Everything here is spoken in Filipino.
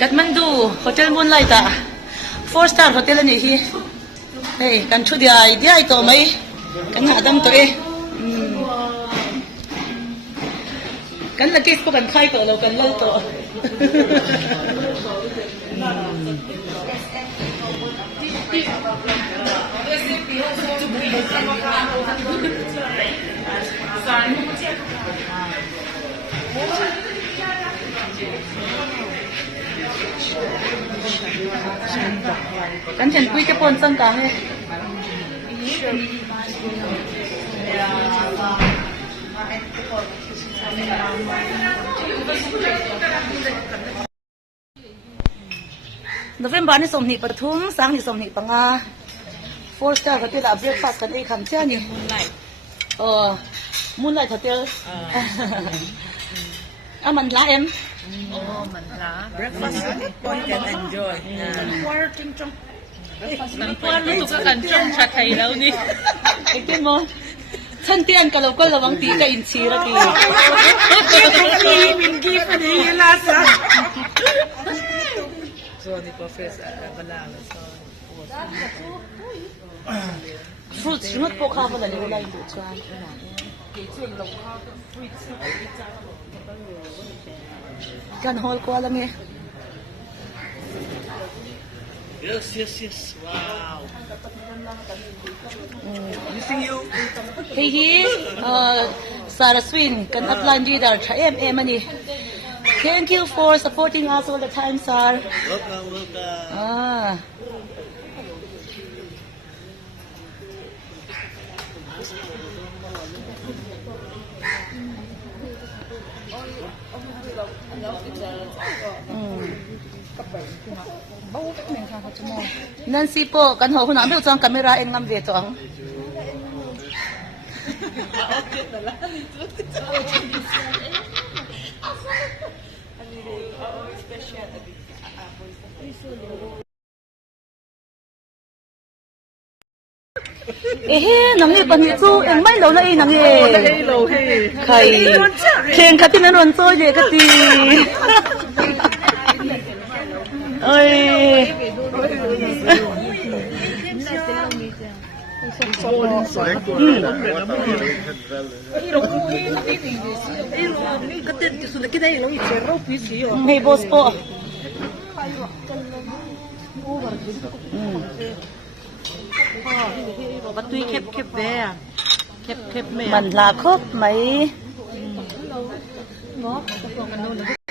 Kathmandu Hotel Moonlight 4-star hotel ani hi hey kan thu dia to mai kan adam to kan la case ko kan khai to lo kan lo to kan chen pui ke pon sang kang he November ni somni pathum sang ni somni panga 4-star hotel a breakfast kan ei kham cha ni Moonlight Hotel aman la em breakfast point can enjoy. Tuan lu tu kan trong sa thai lau ni. Ikin mo chan tian kalau ko lawang ti ka in chi ra ti Min give ni la sa. So ni professor balala so. fruits not po kha pala ni ulai tu chuan kan hol ko lang eh Yes. Wow. Missing you. hey Saraswin kan upline leader tha em ani thank you for supporting us all the time sir Welcome. Nancy po kan ho hunang beu chang camera eng ngam ve to ang nang ni pan chu eng mai lo na e nang e khai khen khatin an ron choi le ka ti oi Hey boss po Batui khép bé à. Khép mẹ. mình là khớp mấy